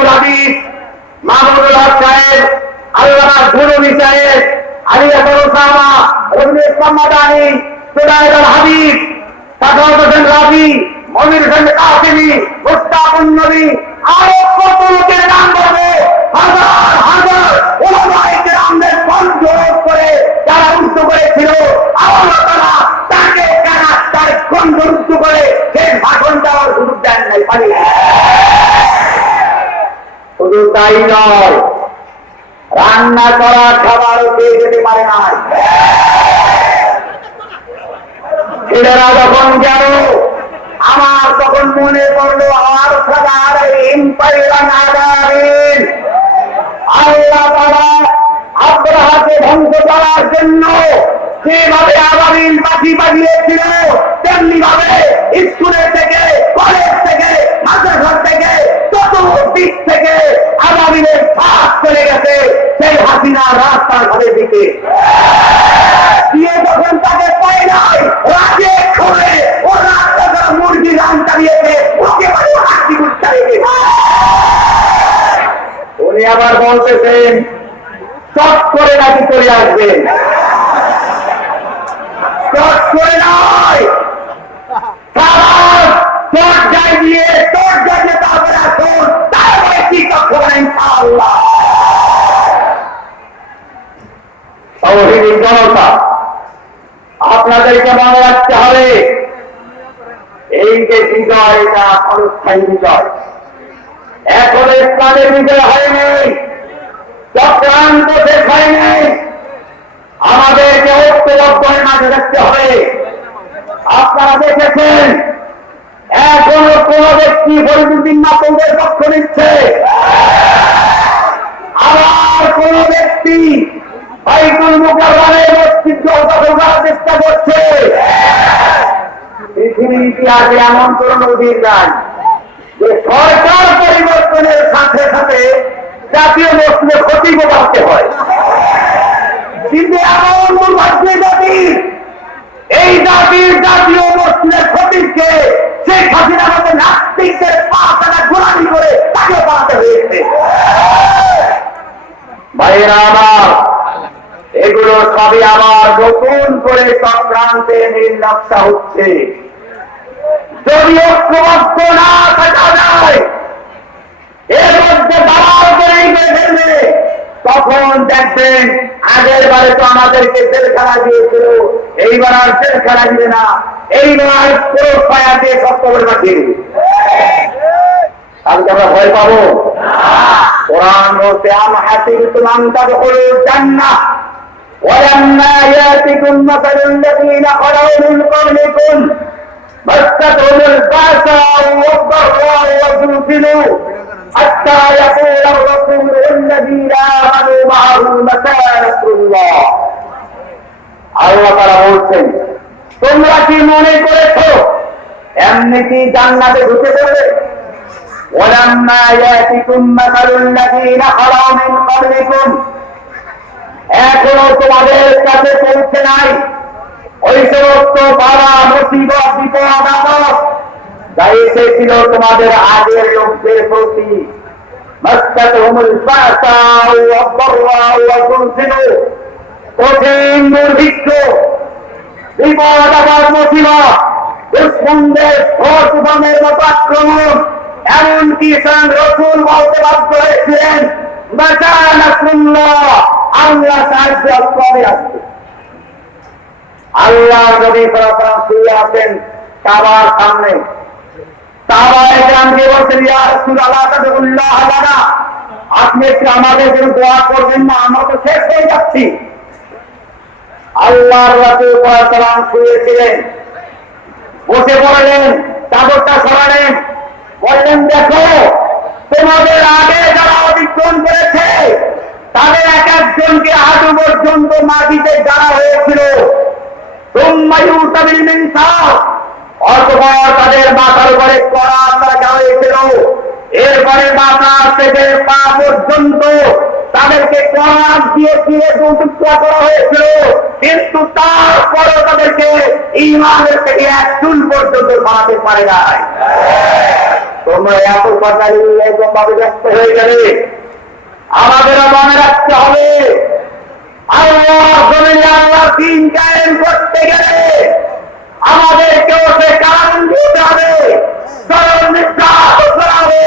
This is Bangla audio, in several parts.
রুহুল হাদিস মাহমুদুল হক সাহেব, আল্লামা গুরুবি সাহেব, আলিয়াতুল ওসামা, রবীন্দ্র ইসলাম মাদানী, সুদাইদ আল হাবিব, সাখাওয়াত হোসেন রাজি, মনির হোসেন কাসেমি, মুস্তাকুন নবী, আরো কত লোকের নাম বলবে। হাজার হাজার ওলামায়ে কেরামদের কণ্ঠ করে যারা রুদ্ধ করেছিল, আল্লাহ তাআলা তাকে তার কণ্ঠ রুদ্ধ করে সেই ভাষণ দেওয়ার সুযোগ দেন নাই। পারি শুধু তাই নয়, রান্না করা খাবারও পেয়ে যেতে পারে নাই। ছেলেরা যখন গেল, আমার তখন মনে পড়লো আর সাদার আল্লাহ তাআলা আব্রাহাকে ধ্বংস করার জন্য যেভাবে আবাবিল পাখি পাঠিয়েছিল, তেমনি ভাবে স্কুলের থেকে, কলেজ থেকে, মাদ্রাসা থেকে, চতুর্দিক থেকে আবাবিলের ফাঁস চলে গেছে সেই হাসিনা রাস্তার ঘরের দিকে। দিয়ে যখন তাকে পায় নাই, রাজে খুলে ও রাস্তা মুরগি রান চালিয়েছে, ওকে বাড়ি হাসি গুচ্ছা রেখে। উনি আবার বলতেছেন চট করে নাকি চলে আসবেন। চট করে নয়, দরজায় দিয়ে দরজায় তারপরে আসুন, তারপরে কি করেন ইনশাআল্লাহ। জনতা, আপনাদেরকে মনে রাখতে হবে, এই যে বিজয়, এটা অস্থায়ী বিজয়। এখন ইসলামের বিজয় হয়নি, চক্রান্ত শেষ হয়নি। আমাদেরকে ঐক্যবদ্ধের মাঝে রাখতে হবে। আপনারা দেখেছেন এখনো কোন ব্যক্তি ফরিদুদ্দিন মাতুদের পক্ষ নিচ্ছে, আবার কোন ব্যক্তি বাইতুল মুকাররমের মসজিদ দখল করার চেষ্টা করছে। পৃথিবীর ইতিহাসে এমন কোন নজির নাই যে সরকার পরিবর্তনের সাথে সাথে জাতীয় মসজিদে খতিব বাড়তে হয়। কিন্তু এমন দুর্ভাগ্যের জাতি, এই জাতির জাতীয় মসজিদের খতিবকে শেখ হাসিনার মতো নাস্তিকদের পাঁচটা গোলামি করে তাকে পাঠাতে হয়েছে। ভাইয়েরা আমার, এগুলো সবই আবার নতুন করে চক্রান্তে নীল নকশা হচ্ছে। যদি ঐক্যবদ্ধ না থাকা যায়, এর মধ্যে দালাল করে ফেলবে, তখন দেখবেন আগের বারে তো আমাদেরকে জেলখানা দিয়েছিল, এইবার আর জেলখানা দিবে না, এইবার পুরো পায়া দিয়ে সপ্তাহে পাঠিয়ে দেবে। তাহলে আমরা ভয় পাবো? কোরআন বলতে আম হাসিবতুম আন তাদখুলুল জান্নাহ ওয়ালাম্মা ইয়াতিকুম মাসালুল লাযীনা খালাউ মিন ক্বাবলিকুম মাসসাতহুমুল বাসাউ ওয়াদ-দাররাউ ওয়াযুলজিলু হাত্তা ইয়াকুলা আর-রাসূলু ওয়াল্লাযীনা আমানু মা'আহু মাতা নাসরুল্লাহ। আল্লাহ তাআলা বলছেন, তোমরা কি মনে করেছো এমনি কি জান্নাতে ঢুকে যাবে? ওয়ালাম্মা ইয়াতিকুম মাসালুল লাযীনা খালাউ মিন ক্বাবলিকুম, এখনো তোমাদের কাছে পৌঁছে নাই ওই সমস্ত বাধা, মুসিবত, বিপদ, আপদ যা এসেছিল তোমাদের আগের লোকদের প্রতি। মাসসাতহুমুল বাসাউ ওয়াদ-দাররাউ ওয়াযুলজিলু, কঠিন দুর্ভিক্ষ, বিপদ, আপদ, মুসিবত, দুশ্মনদের ঝড় তুফানের মতো আক্রমণ, এমনকি স্বয়ং রাসূল বলতে বাধ্য হয়েছিলেন মাতা নাসরুল্লাহ, আল্লাহ সাহায্য কবে আসবে। আল্লাহ নবী সাল্লাল্লাহু আলাইহি ওয়াসাল্লাম শুয়ে আছেন কাবার সামনে, সাহাবায়ে কেরামকে বলছেন, ইয়া রাসূলুল্লাহ তাদউল্লাহ লানা, আপনি একটু আমাদের জন্য দোয়া করবেন না, আমরা তো শেষ হয়ে যাচ্ছি। আল্লাহর রাসূল সাল্লাল্লাহু আলাইহি ওয়াসাল্লাম শুয়েছিলেন, বসে পড়লেন, চাদরটা সরালেন, বললেন, দেখো তোমাদের আগে যারা অতিক্রম করেছে তাদের এক একজনকে হাঁটু পর্যন্ত মাটিতে গাড়া হয়েছিল, অথবা তাদের মাথার উপরে কড়া রাখা হয়েছিল, এরপরে মাথা থেকে পা পর্যন্ত তাদেরকে কড়া দিয়ে দিয়ে দুটুকরা করা হয়েছিল, কিন্তু তারপরে তাদেরকে ঈমানের থেকে এক চুল পর্যন্ত বাড়াতে পারে নাই। তোমরা এত সরকারি এরকম ভাবে ব্যস্ত হয়ে গেলে আমাদেরও মনে রাখতে হবে আল্লাহ জমিনে আল্লাহ দিন কায়েম করতে গেলে আমাদেরকেও সে কারণ দিতে হবে, চরম নির্যাতন করতে হবে।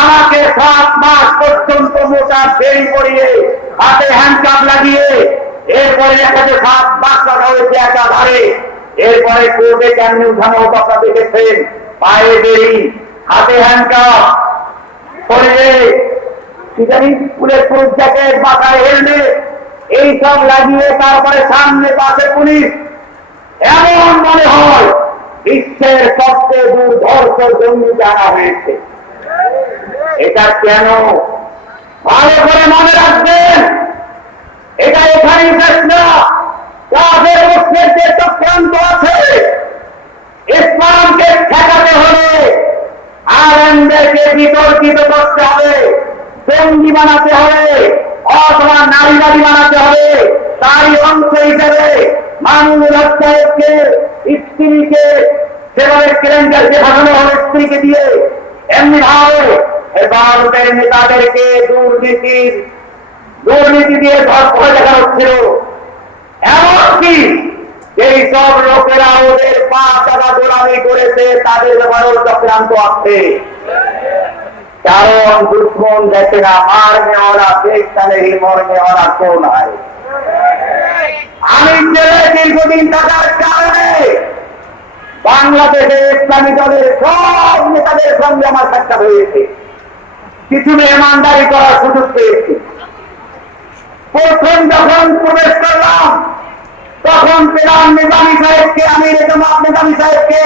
আমাকে 7 মাস পর্যন্ত মোটা বেরি পরিয়ে হাতে হ্যান্ডকাপ লাগিয়ে এরপরে একাতে 7 মাস রাখা হয়েছে একাধারে। এরপরে কোর্টে কেমনি উঠানো হতো আপনারা দেখেছেন, পায়ে বেরি হাতে হ্যান্ডকাপ পরিয়ে স্কুলের পুলিশ জ্যাকেট মাথায় হেলমেট এইসব লাগিয়ে তারপরে সামনে পাশে পুলিশ। এমন মনে হয় বিশ্বের সবচেয়ে দুর্ধর্ষ জঙ্গিকে আনা হয়েছে। এটা কেন? ভালো করে মনে রাখবেন, এটা এখানেই শেষ না। যাদের মুসলিম যে চক্রান্ত আছে, ইসলামকে ঠেকাতে হলে আলেমদেরকে বিতর্কিত করতে হবে, জঙ্গি বানাতে হবে, অথবা নারীবাদী বানাতে হবে। তারই অংশ হিসেবে মামুনুল হক সাহেবকে স্ত্রীকে সেভাবে কেলেঙ্কারি দেখানো হবে, স্ত্রীকে দিয়ে এমনি ভাবে ভারতের নেতাদেরকে দুর্নীতি দিয়ে ধর্ষণ দেখা হচ্ছিল। এমনকি যেই সব লোকেরা ওদের 5 টাকা গোলামি করেছে তাদের ব্যাপারেও চক্রান্ত আছে। কারণ দুশ্মন দেখে না মারনে ওরা দেখতে ही মরনে ওরা কোন হয়। আমি জেলে দীর্ঘদিন থাকার কারণে বাংলাদেশে ইসলামী দলের সব নেতাদের সঙ্গে আমার সাক্ষাৎ হয়েছে, কিছু মেহমানদারি করার সুযোগ পেয়েছি। প্রথম যখন প্রবেশ করলাম তখন পেলাম নিজামী সাহেবকে, আমির জামাত নিজামী সাহেবকে,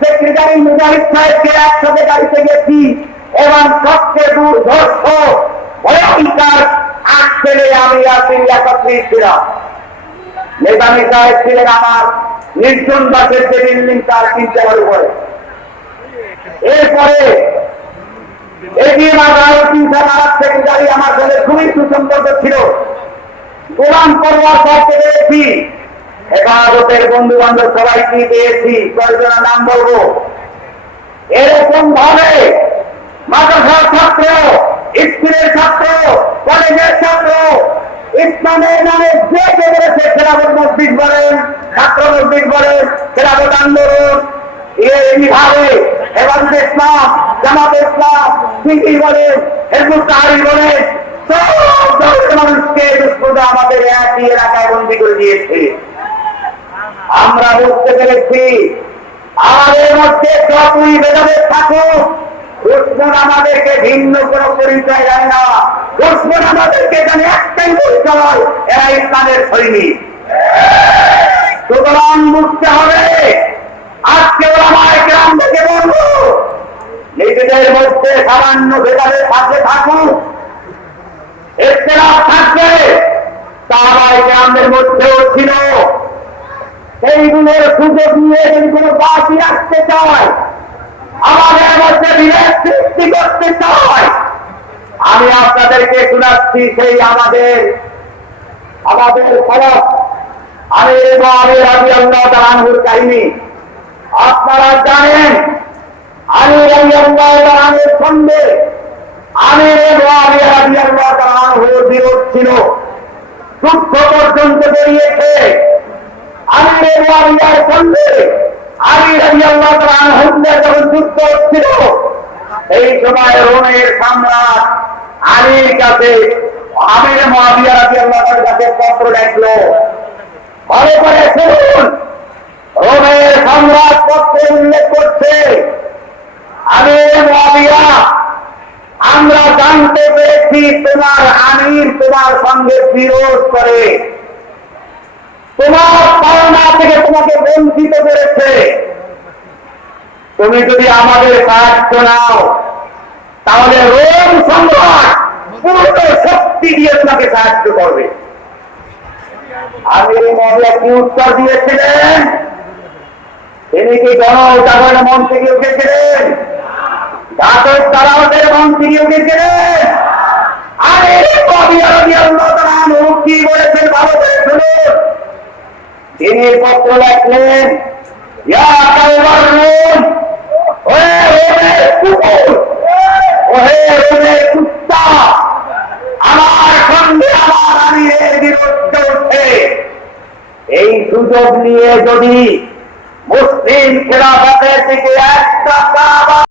সেক্রেটারি মুজাহিদ সাহেবকে একসাথে গাড়িতে গেছি এবং সবচেয়ে দুর্ধর্ষ ভয়ঙ্কর 8 ছেলে আমি আসিল একত্রিত ছিলাম। নিজামী সাহেব ছিলেন আমার নির্জন বাসের যে বিল্ডিং তার 3 তলার উপরে। এরপরে এগিয়ে মাঝার 3 তলার সেক্রেটারি আমার সাথে খুবই সুসম্পর্ক ছিল। গোলাম পরওয়ার সাহেবকে পেয়েছি, হেফাজতের বন্ধু বান্ধব সবাইকে পেয়েছি, কয়েকজনের নাম বলবো। এরকম ভাবে মাদ্রাসার ছাত্র, স্কুলের ছাত্র, কলেজের ছাত্র, ইসলামের নামে যে কে বলেছে খেলাফত মসজিদ বলেন, ছাত্র মসজিদ বলেন, খেলাফত আন্দোলন, এইভাবে হেফাজতে ইসলাম, জামাতে ইসলাম, সিঙ্গি বলেন, হিজবুত তাহরীর বলেন, সব ধরনের মানুষকে দুষ্কৃতী আমাদের একই এলাকায় বন্দী করে দিয়েছে। আমরা বুঝতে পেরেছি আমাদের মধ্যে যতই ভেদাভেদ থাকুক, দুশ্মন আমাদেরকে ভিন্ন কোনো পরিচয় দেয় না। দুশ্মন আমাদেরকে জানে একটাই পরিচয়, এরা ইসলামের সৈনিক। সুতরাং বুঝতে হবে, আজকে ওলামায়ে কেরাম থেকে বলবো, নিজেদের মধ্যে সামান্য ভেদাভেদ থাকতে থাকুক, ইখতিলাফ থাকবে, সাহাবায়ে কেরামদের মধ্যেও ছিল। সেইগুলোর সুযোগ নিয়ে যদি কোনো বাকি রাখতে চায়, আমাদের মধ্যে বিভেদ সৃষ্টি করতে চায়, আমি আপনাদেরকে শোনাচ্ছি সেই আমাদের ফলক আমির মুআবিয়া রাদিয়াল্লাহু তাআলা আনহুর কাহিনী। আপনারা জানেন আলী রাদিয়াল্লাহু তাআলা আনহুর সঙ্গে আমির মুআবিয়া রাদিয়াল্লাহু তাআলা আনহুর বিরোধ ছিল, যুদ্ধ পর্যন্ত বেরিয়েছে। আমির মুআবিয়ার সঙ্গে আলী রাদিয়াল্লাহু তাআলা আনহুর যখন যুদ্ধ হচ্ছিল, এই সময় রোমের সম্রাট আলীর কাছে আমির মুআবিয়া রাদিয়াল্লাহু তাআলার কাছে পত্র লিখলো। ভালো করে শুনুন, রোমের সম্রাট পত্রে উল্লেখ করছে, আমির মুআবিয়া, আমরা জানতে পেরেছি তোমার আমির তোমার সঙ্গে বিরোধ করে, তোমার পাওনা থেকে তোমাকে বঞ্চিত করেছে। তুমি যদি আমাদের সাহায্য নাও তাহলে রোম সম্রাট পূর্ণ শক্তি দিয়ে তোমাকে সাহায্য করবে। আমির মুআবিয়া কি উত্তর দিয়েছিলেন? তিনি কি গণজাগরণ মন থেকে উঠেছিলেন? ঘাতক তারাওদের মন থেকে উঠেছিলেন? আমির মুআবিয়া রাদিয়াল্লাহু তাআলা আনহু কি বলেছেন ভালো করে শুনুন। তিনি পত্র লেখলেন, ইয়া কাওমার রুম, ওহে রোমের কুকুর, ওহে রোমের কুত্তা, আমার সঙ্গে আমার আমিরের বিরুদ্ধে উঠে এই সুযোগ নিয়ে যদি মুসলিম খেলাফতের দিকে একটা পা